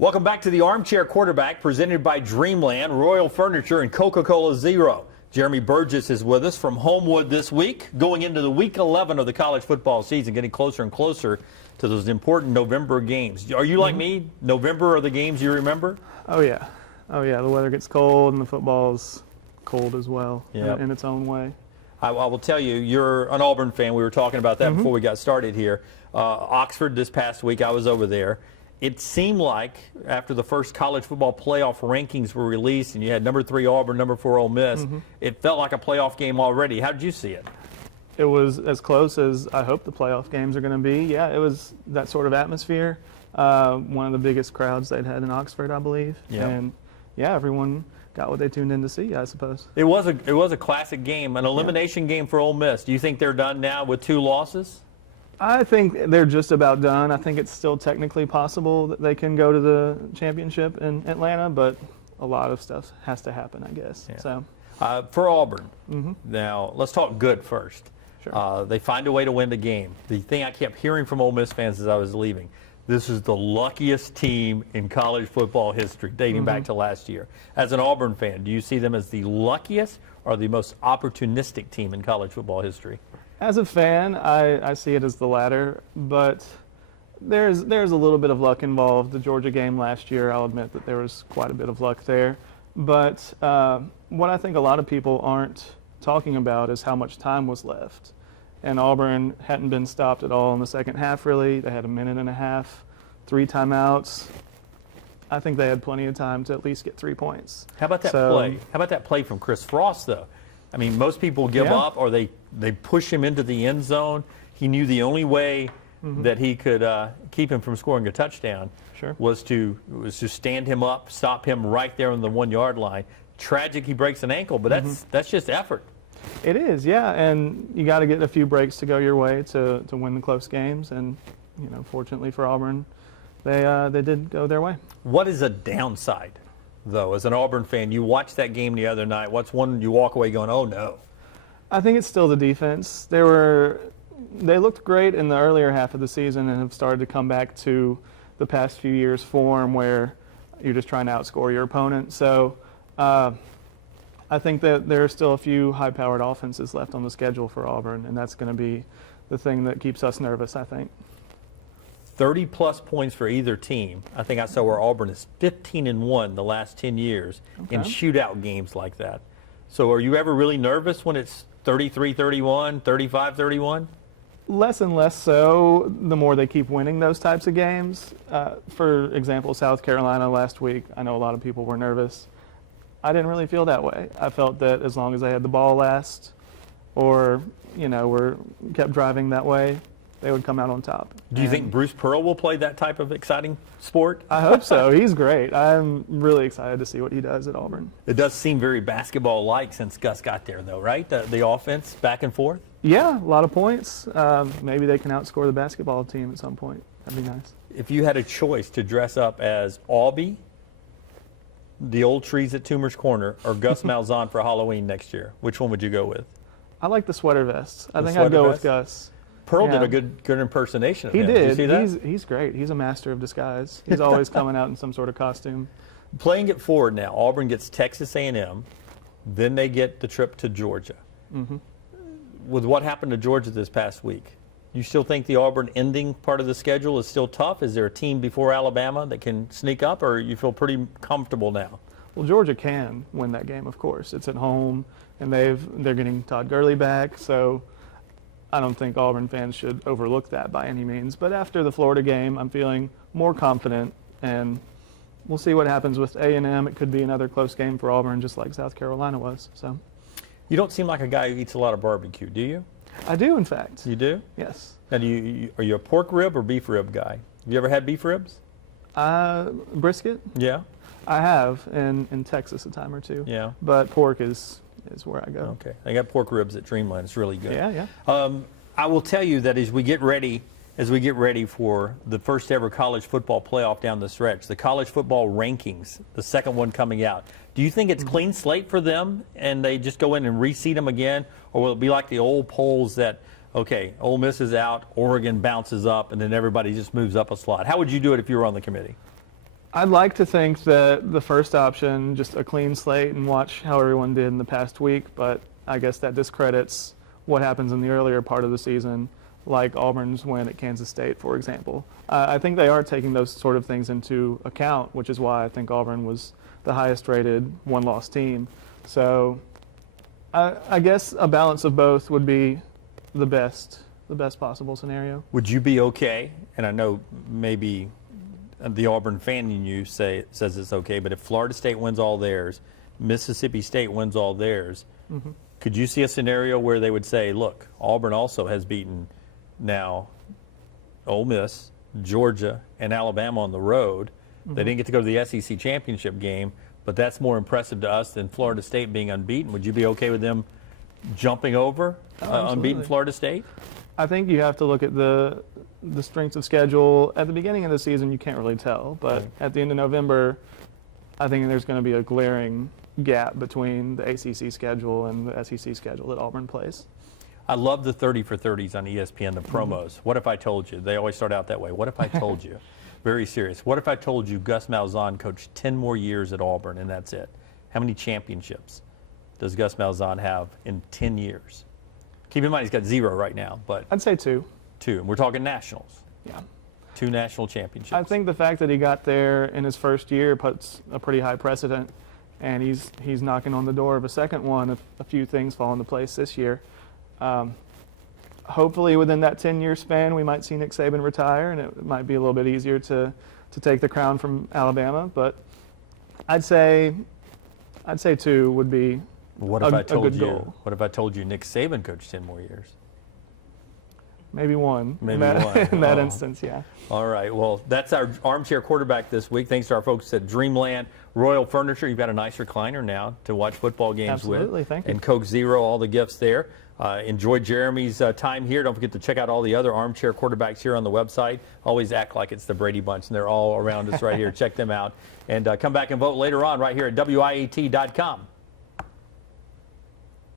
Welcome back to the Armchair Quarterback, presented by Dreamland, Royal Furniture, and Coca-Cola Zero. Jeremy Burgess is with us from Homewood this week, going into the week 11 of the college football season, getting closer and closer to those important November games. Are you like me? November are the games you remember? Oh, yeah. Oh, yeah. The weather gets cold, and the football's cold as well in its own way. I will tell you, you're an Auburn fan. We were talking about that before we got started here. Oxford this past week, I was over there. It seemed like after the first college football playoff rankings were released and you had number 3 Auburn, number 4 Ole Miss, it felt like a playoff game already. How did you see it? It was as close as I hope the playoff games are going to be. Yeah, it was that sort of atmosphere. One of the biggest crowds they'd had in Oxford, I believe. Yeah. And, yeah, everyone got what they tuned in to see, I suppose. It was a classic game, an elimination game for Ole Miss. Do you think they're done now with 2 losses? I think they're just about done. I think it's still technically possible that they can go to the championship in Atlanta, but a lot of stuff has to happen, I guess. Yeah. So, for Auburn, now let's talk good first. Sure. They find a way to win the game. The thing I kept hearing from Ole Miss fans as I was leaving, this is the luckiest team in college football history, dating back to last year. As an Auburn fan, do you see them as the luckiest or the most opportunistic team in college football history? As a fan, I see it as the latter, but there's a little bit of luck involved. The Georgia game last year, I'll admit that there was quite a bit of luck there. But what I think a lot of people aren't talking about is how much time was left. And Auburn hadn't been stopped at all in the second half, really. They had a minute and a half, 3 timeouts. I think they had plenty of time to at least get 3 points. How about that play? How about that play from Chris Frost, though? I mean, most people give up or they push him into the end zone. He knew the only way that he could keep him from scoring a touchdown was to stand him up, stop him right there on the 1-yard line. Tragic he breaks an ankle, but that's just effort. It is, yeah, and you got to get a few breaks to go your way to win the close games, and fortunately for Auburn, they did go their way. What is a downside, though, as an Auburn fan? You watched that game the other night. What's one you walk away going, oh no? I think it's still the defense. They looked great in the earlier half of the season and have started to come back to the past few years' form where you're just trying to outscore your opponent. So I think that there are still a few high-powered offenses left on the schedule for Auburn, and that's going to be the thing that keeps us nervous, I think. 30-plus points for either team. I think I saw where Auburn is 15-1 the last 10 years in shootout games like that. So are you ever really nervous when it's 33-31, 35-31? Less and less so the more they keep winning those types of games. For example, South Carolina last week, I know a lot of people were nervous. I didn't really feel that way. I felt that as long as they had the ball last or, were kept driving that way, they would come out on top. Do you think Bruce Pearl will play that type of exciting sport? I hope so. He's great. I'm really excited to see what he does at Auburn. It does seem very basketball-like since Gus got there, though, right? The offense back and forth? Yeah, a lot of points. Maybe they can outscore the basketball team at some point. That'd be nice. If you had a choice to dress up as Aubie, the old trees at Toomer's Corner, or Gus Malzahn for Halloween next year, which one would you go with? I like the sweater vests. I think I'd go with Gus. Pearl did a good impersonation of him. He did. Did you see that? He's great. He's a master of disguise. He's always coming out in some sort of costume. Playing it forward now, Auburn gets Texas A&M, then they get the trip to Georgia. With what happened to Georgia this past week, you still think the Auburn ending part of the schedule is still tough? Is there a team before Alabama that can sneak up, or you feel pretty comfortable now? Well, Georgia can win that game, of course. It's at home, and they're getting Todd Gurley back, so I don't think Auburn fans should overlook that by any means. But after the Florida game, I'm feeling more confident, and we'll see what happens with A&M. It could be another close game for Auburn, just like South Carolina was. So, you don't seem like a guy who eats a lot of barbecue, do you? I do, in fact. You do? Yes. Now, are you a pork rib or beef rib guy? Have you ever had beef ribs? Brisket? Yeah. I have in Texas a time or two. Yeah. But pork is where I go. Okay. I got pork ribs at Dreamland. It's really good. Yeah, yeah. I will tell you that as we get ready for the first ever college football playoff down the stretch, the college football rankings, the second one coming out, do you think it's clean slate for them and they just go in and reseed them again? Or will it be like the old polls that, okay, Ole Miss is out, Oregon bounces up, and then everybody just moves up a slot? How would you do it if you were on the committee? I'd like to think that the first option, just a clean slate and watch how everyone did in the past week, but I guess that discredits what happens in the earlier part of the season, like Auburn's win at Kansas State, for example. I think they are taking those sort of things into account, which is why I think Auburn was the highest rated one-loss team. So I guess a balance of both would be the best possible scenario. Would you be okay? And I know maybe the Auburn fan in you says it's okay, but if Florida State wins all theirs, Mississippi State wins all theirs, could you see a scenario where they would say, look, Auburn also has beaten now Ole Miss, Georgia, and Alabama on the road. They didn't get to go to the SEC championship game, but that's more impressive to us than Florida State being unbeaten. Would you be okay with them jumping over unbeaten Florida State? I think you have to look at the strength of schedule. At the beginning of the season, you can't really tell, but at the end of November, I think there's going to be a glaring gap between the ACC schedule and the SEC schedule that Auburn plays. I love the 30 for 30s on ESPN, the promos. What if I told you? They always start out that way. What if I told you? Very serious. What if I told you Gus Malzahn coached 10 more years at Auburn and that's it? How many championships does Gus Malzahn have in 10 years? Keep in mind he's got 0 right now, but I'd say 2. 2. And we're talking nationals. Yeah. 2 national championships. I think the fact that he got there in his first year puts a pretty high precedent, and he's knocking on the door of a second one if a few things fall into place this year. Hopefully within that 10-year span, we might see Nick Saban retire, and it might be a little bit easier to take the crown from Alabama. But I'd say 2 would be what if I told good you? goal. What if I told you Nick Saban coached 10 more years? Maybe 1. Maybe in that, 1. in that instance, yeah. All right. Well, that's our armchair quarterback this week. Thanks to our folks at Dreamland Royal Furniture. You've got a nice recliner now to watch football games with. Absolutely. Thank you. And Coke Zero, all the gifts there. Enjoy Jeremy's time here. Don't forget to check out all the other armchair quarterbacks here on the website. Always act like it's the Brady Bunch, and they're all around us right here. Check them out. And come back and vote later on right here at WIAT.com.